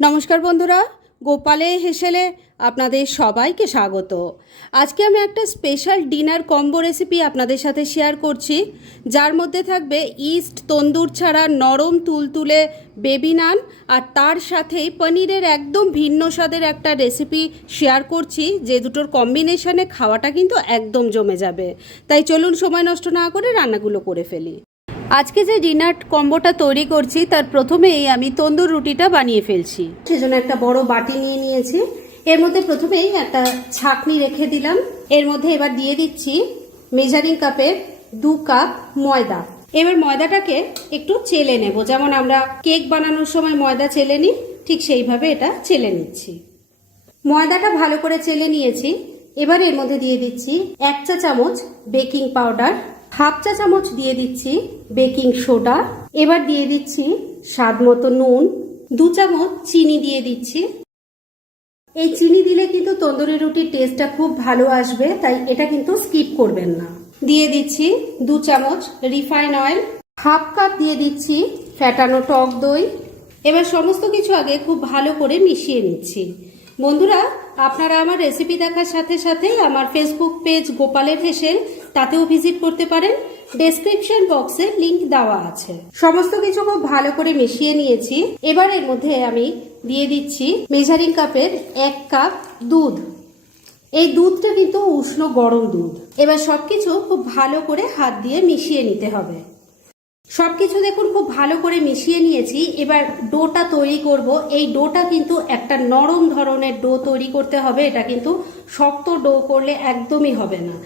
নমস্কার বন্ধুরা, গোপালে হেসেলে আপনাদের সবাইকে স্বাগত। আজকে আমি একটা স্পেশাল ডিনার কম্বো রেসিপি আপনাদের সাথে শেয়ার করছি, যার মধ্যে থাকবে ইস্ট তন্দুর ছাড়া নরম তুলতুলে বেবি নান আর তার সাথেই পনিরের একদম ভিন্ন স্বাদের একটা রেসিপি শেয়ার করছি, যে দুটোর কম্বিনেশনে খাওয়াটা কিন্তু একদম জমে যাবে। তাই চলুন সময় নষ্ট না করে রান্নাগুলো করে ফেলি। আজকে যে ডিনার কম্বোটা তৈরি করছি, তার প্রথমেই আমি তন্দুর রুটিটা বানিয়ে ফেলছি। সেজন্য একটা বড় বাটি নিয়ে নিয়েছি। এর মধ্যে প্রথমেই একটা ছাকনি রেখে দিলাম। এর মধ্যে এবার দিয়ে দিচ্ছি মেজারিং কাপের দু কাপ ময়দা। এবার ময়দাটাকে একটু চেলে নেব। যেমন আমরা কেক বানানোর সময় ময়দা চেলে নিই, ঠিক সেইভাবে এটা চেলে নিচ্ছি। ময়দাটা ভালো করে চেলে নিয়েছি। এবার এর মধ্যে দিয়ে দিচ্ছি এক চা চামচ বেকিং পাউডার। হাফ চা চামচ দিয়ে দিচ্ছি বেকিং সোডা। এবার দিয়ে দিচ্ছি স্বাদ মতো নুন। দু চামচ চিনি দিয়ে দিচ্ছি। এই চিনি দিলে কিন্তু তন্দুরি রুটির টেস্টটা খুব ভালো আসবে, তাই এটা কিন্তু স্কিপ করবেন না। দিয়ে দিচ্ছি দু চামচ রিফাইন অয়েল হাফ কাপ দিয়ে দিচ্ছি ফ্যাটানো টক দই। এবার সমস্ত কিছু আগে খুব ভালো করে মিশিয়ে নিচ্ছি। বন্ধুরা, আপনারা আমার রেসিপি দেখার সাথে সাথে আমার ফেসবুক পেজ গোপালের হেসেল, তাতেও ভিজিট করতে পারেন। ডেসক্রিপশন বক্সে লিংক দেওয়া আছে। সমস্ত কিছু খুব ভালো করে মিশিয়ে নিয়েছি। এবার এর মধ্যে আমি দিয়ে দিচ্ছি মেজারিং কাপের এক কাপ দুধ। এই দুধটা কিন্তু উষ্ণ গরম দুধ। এবার সবকিছু খুব ভালো করে হাত দিয়ে মিশিয়ে নিতে হবে। সবকিছু দেখুন, খুব ভালো করে মিশিয়ে নিয়েছি। এবার ডোটা তৈরি করব। এই ডোটা কিন্তু একটা নরম ধরনের ডো তৈরি করতে হবে। এটা কিন্তু শক্ত ডো করলে একদমই হবে না।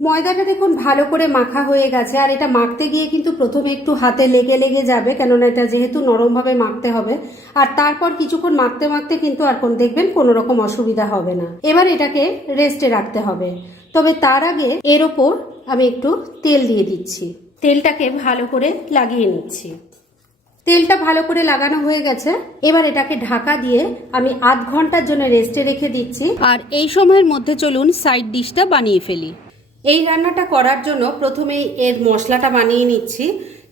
ময়দাটা দেখুন, ভালো করে মাখা হয়ে গেছে। আর এটা মাখতে গিয়ে কিন্তু প্রথমে একটু হাতে লেগে লেগে যাবে, কেননা এটা যেহেতু নরমভাবে মাখতে হবে। আর তারপর কিছুক্ষণ মাখতে মাখতে কিন্তু আর কোন, দেখবেন কোনো রকম অসুবিধা হবে না। এবার এটাকে রেস্টে রাখতে হবে। তবে তার আগে এর ওপর আমি একটু তেল দিয়ে দিচ্ছি। তেলটাকে ভালো করে লাগিয়ে নিচ্ছি। তেলটা ভালো করে লাগানো হয়ে গেছে। এবার এটাকে ঢাকা দিয়ে আমি আধ ঘণ্টার জন্য রেস্টে রেখে দিচ্ছি। আর এই সময়ের মধ্যে চলুন সাইড ডিশটা বানিয়ে ফেলি। এই রান্নাটা করার জন্য প্রথমেই এর মশলাটা বানিয়ে নিচ্ছি।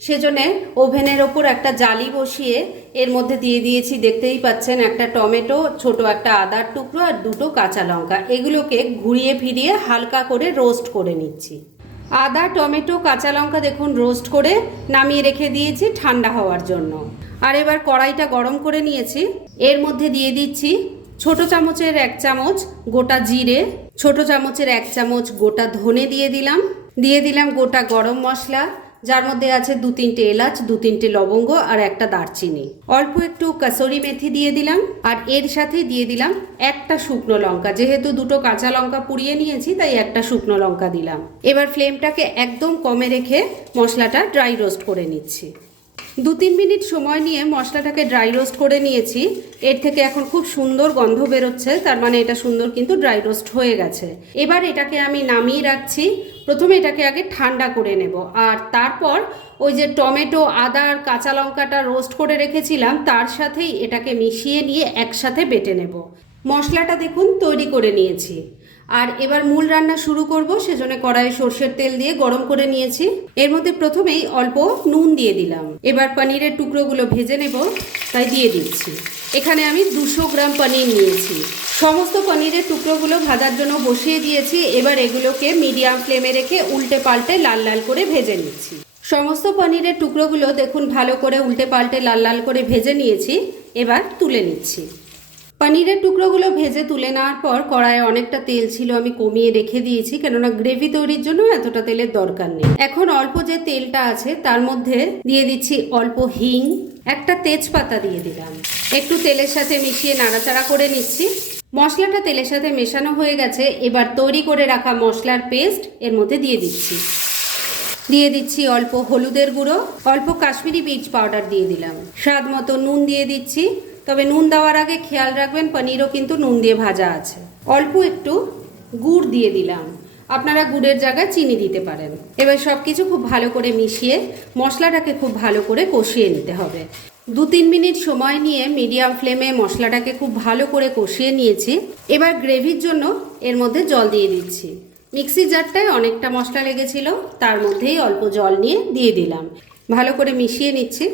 সেজন্যে ওভেনের ওপর একটা জালি বসিয়ে এর মধ্যে দিয়ে দিয়েছি, দেখতেই পাচ্ছেন, একটা টমেটো, ছোট একটা আদার টুকরো আর দুটো কাঁচা লঙ্কা। এগুলোকে ঘুরিয়ে ফিরিয়ে হালকা করে রোস্ট করে নিচ্ছি। আদা, টমেটো, কাঁচা লঙ্কা দেখুন রোস্ট করে নামিয়ে রেখে দিয়েছি ঠান্ডা হওয়ার জন্য। আর এবার কড়াইটা গরম করে নিয়েছি। এর মধ্যে দিয়ে দিচ্ছি ছোট চামচের এক চামচ গোটা জিরে, ছোট চামচের এক চামচ গোটা ধনে দিয়ে দিলাম। দিয়ে দিলাম গোটা গরম মশলা। যার মধ্যে আছে দু তিনটে এলাচ, দু তিনটে লবঙ্গ আর একটা দারচিনি। অল্প একটু কাসরি মেথি দিয়ে দিলাম আর এর সাথে দিয়ে দিলাম একটা শুকনো লঙ্কা। যেহেতু দুটো কাঁচা লঙ্কা পুড়িয়ে নিয়েছি, তাই একটা শুকনো লঙ্কা দিলাম। এবার ফ্লেমটাকে একদম কমে রেখে মশলাটা ড্রাই রোস্ট করে নিচ্ছি। দু তিন মিনিট সময় নিয়ে মশলাটাকে ড্রাই রোস্ট করে নিয়েছি। এর থেকে এখন খুব সুন্দর গন্ধ বেরোচ্ছে, তার মানে এটা সুন্দর কিন্তু ড্রাই রোস্ট হয়ে গেছে। এবার এটাকে আমি নামিয়ে রাখছি প্রথমে এটাকে আগে ঠান্ডা করে নেব। আর তারপর ওই যে টমেটো, আদা আর কাঁচা লঙ্কাটা রোস্ট করে রেখেছিলাম, তার সাথেই এটাকে মিশিয়ে নিয়ে একসাথে বেটে নেব। মশলাটা দেখুন, তৈরি করে নিয়েছি। আর এবার মূল রান্না শুরু করব, সেজন্য কড়াই সর্ষের তেল দিয়ে গরম করে নিয়েছি। এর মধ্যে প্রথমেই অল্প নুন দিয়ে দিলাম। এবার পনিরের টুকরোগুলো ভেজে নেব, তাই দিয়ে দিচ্ছি। এখানে আমি দুশো গ্রাম পনির নিয়েছি। সমস্ত পনিরের টুকরোগুলো ভাজার জন্য বসিয়ে দিয়েছি। এবার এগুলোকে মিডিয়াম ফ্লেমে রেখে উল্টে পাল্টে লাল লাল করে ভেজে নিচ্ছি। সমস্ত পনিরের টুকরোগুলো দেখুন, ভালো করে উল্টে পাল্টে লাল লাল করে ভেজে নিয়েছি। এবার তুলে নিচ্ছি। পনিরের টুকরোগুলো ভেজে তুলে নেওয়ার পর কড়াইয়ে অনেকটা তেল ছিল, আমি কমিয়ে রেখে দিয়েছি, কেননা গ্রেভি তৈরির জন্য এতটা তেলের দরকার নেই। এখন অল্প যে তেলটা আছে, তার মধ্যে দিয়ে দিচ্ছি অল্প হিং, একটা তেজপাতা দিয়ে দিলাম। একটু তেলের সাথে মিশিয়ে নাড়াচাড়া করে নিচ্ছি। মশলাটা তেলের সাথে মেশানো হয়ে গেছে, এবার তৈরি করে রাখা মশলার পেস্ট এর মধ্যে দিয়ে দিচ্ছি। দিয়ে দিচ্ছি অল্প হলুদের গুঁড়ো, অল্প কাশ্মীরি বীজ পাউডার দিয়ে দিলাম। স্বাদ মতো নুন দিয়ে দিচ্ছি। তবে নুন দেওয়ার আগে খেয়াল রাখবেন, পনিরও কিন্তু নুন দিয়ে ভাজা আছে। অল্প একটু গুড় দিয়ে দিলাম। আপনারা গুড়ের জায়গায় চিনি দিতে পারেন। এবার সব কিছু খুব ভালো করে মিশিয়ে মশলাটাকে খুব ভালো করে কষিয়ে নিতে হবে। দু তিন মিনিট সময় নিয়ে মিডিয়াম ফ্লেমে মশলাটাকে খুব ভালো করে কষিয়ে নিয়েছি। এবার গ্রেভির জন্য এর মধ্যে জল দিয়ে দিচ্ছি। মিক্সি জারটায় অনেকটা মশলা লেগেছিল, তার মধ্যেই অল্প জল নিয়ে দিয়ে দিলাম। ভালো করে মিশিয়ে নিচ্ছি।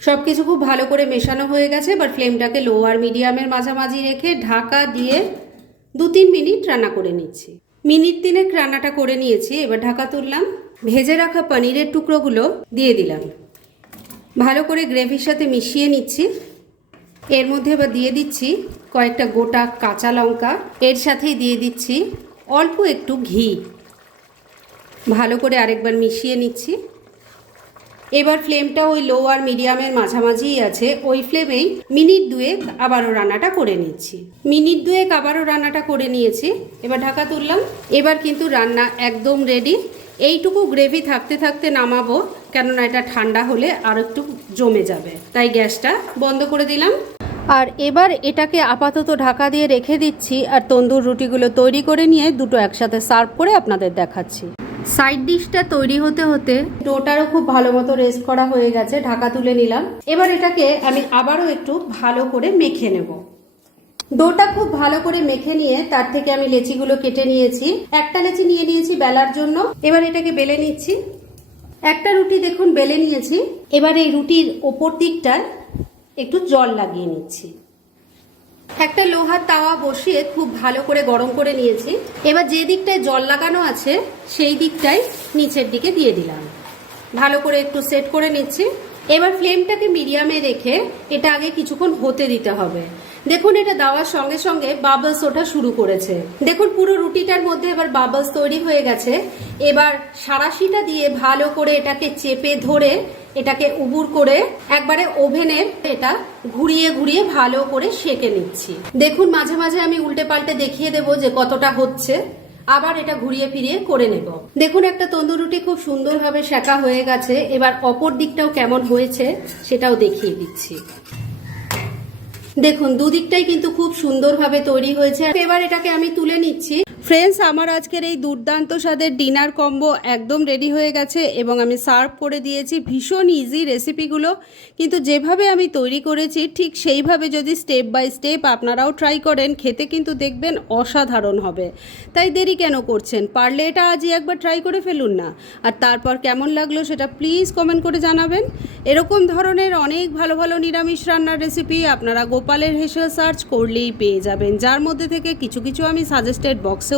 সব কিছু খুব ভালো করে মেশানো হয়ে গেছে, এবার ফ্লেমটাকে লো আর মিডিয়ামের মাঝামাঝি রেখে ঢাকা দিয়ে দু তিন মিনিট রান্না করে নিচ্ছি। মিনিট তিনেক রান্নাটা করে নিয়েছি, এবার ঢাকা তুললাম। ভেজে রাখা পনিরের টুকরোগুলো দিয়ে দিলাম। ভালো করে গ্রেভির সাথে মিশিয়ে নিচ্ছি। এর মধ্যে এবার দিয়ে দিচ্ছি কয়েকটা গোটা কাঁচা লঙ্কা। এর সাথেই দিয়ে দিচ্ছি অল্প একটু ঘি। ভালো করে আরেকবার মিশিয়ে নিচ্ছি। এবার ফ্লেমটা ওই লো আর মিডিয়ামের মাঝামাঝিই আছে। ওই ফ্লেমেই মিনিট দুয়েক আবারও রান্নাটা করে নিচ্ছি। মিনিট দুয়েক আবারও রান্নাটা করে নিয়েছি। এবার ঢাকা তুললাম। এবার কিন্তু রান্না একদম রেডি এইটুকু গ্রেভি থাকতে থাকতে নামাবো, কেননা এটা ঠান্ডা হলে আর একটু জমে যাবে। তাই গ্যাসটা বন্ধ করে দিলাম। আর এবার এটাকে আপাতত ঢাকা দিয়ে রেখে দিচ্ছি আর তন্দুর রুটিগুলো তৈরি করে নিয়ে দুটো একসাথে সার্ভ করে আপনাদের দেখাচ্ছি। সাইড ডিশটা তৈরি হতে হতে ডোটারও খুব ভালো মতো রেস্ট করা হয়ে গেছে, ঢাকা তুলে নিলাম। এবার এটাকে আমি আবারও একটু ভালো করে মেখে নেব। ডোটা খুব ভালো করে মেখে নিয়ে তার থেকে আমি লেচিগুলো কেটে নিয়েছি। একটা লেচি নিয়ে নিয়েছি বেলার জন্য। এবার এটাকে বেলে নিচ্ছি। একটা রুটি দেখুন বেলে নিয়েছি। এবার এই রুটির ওপর দিকটায় একটু জল লাগিয়ে নিচ্ছি। একটা লোহার তাওয়া বসিয়ে খুব ভালো করে গরম করে নিয়েছি। এবার যে দিকটায় জল লাগানো আছে, সেই দিকটাই নিচের দিকে দিয়ে দিলাম। ভালো করে একটু সেট করে নিচ্ছি। এবার ফ্লেমটাকে মিডিয়ামে রেখে এটা আগে কিছুক্ষণ হতে দিতে হবে। দেখুন, এটা দেওয়ার সঙ্গে সঙ্গে বাবলস ওঠা শুরু করেছে। দেখুন, পুরো রুটিটার মধ্যে এবার বাবলস তৈরি হয়ে গেছে। এবার সারাশিটা দিয়ে ভালো করে এটাকে চেপে ধরে এটাকে উবুর করে একবারে ওভেনের এটা ঘুরিয়ে ঘুরিয়ে ভালো করে সেকে নিচ্ছি। দেখুন, মাঝে মাঝে আমি উল্টে পাল্টে দেখিয়ে দেবো যে কতটা হচ্ছে। আবার এটা ঘুরিয়ে ফিরিয়ে করে নেব। দেখুন, একটা তন্দুর রুটি খুব সুন্দরভাবে সেকা হয়ে গেছে। এবার অপর দিকটাও কেমন হয়েছে সেটাও দেখিয়ে দিচ্ছি। দেখুন দুদিকটাই কিন্তু খুব সুন্দরভাবে তৈরি হয়েছে। এবার এটাকে আমি তুলে নিচ্ছি। ফ্রেন্ডস আমার আজকের এই দুর্দান্ত স্বাদের ডিনার কম্বো একদম রেডি হয়ে গেছে এবং আমি সার্ভ করে দিয়েছি ভীষণ ইজি রেসিপিগুলো কিন্তু যেভাবে আমি তৈরি করেছি, ঠিক সেইভাবে যদি স্টেপ বাই স্টেপ আপনারাও ট্রাই করেন, খেতে কিন্তু দেখবেন অসাধারণ হবে। তাই দেরি কেন করছেন? পারলে এটা আজই একবার ট্রাই করে ফেলুন না। আর তারপর কেমন লাগল সেটা প্লিজ কমেন্ট করে জানাবেন। এরকম ধরনের অনেক ভালো ভালো নিরামিষ রান্নার রেসিপি আপনারা গোপালের হেসেল সার্চ করলেই পেয়ে যাবেন। যার মধ্যে থেকে কিছু কিছু আমি সাজেস্টেড বক্সেও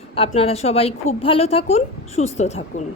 আপনারা সবাই খুব ভালো থাকুন সুস্থ থাকুন।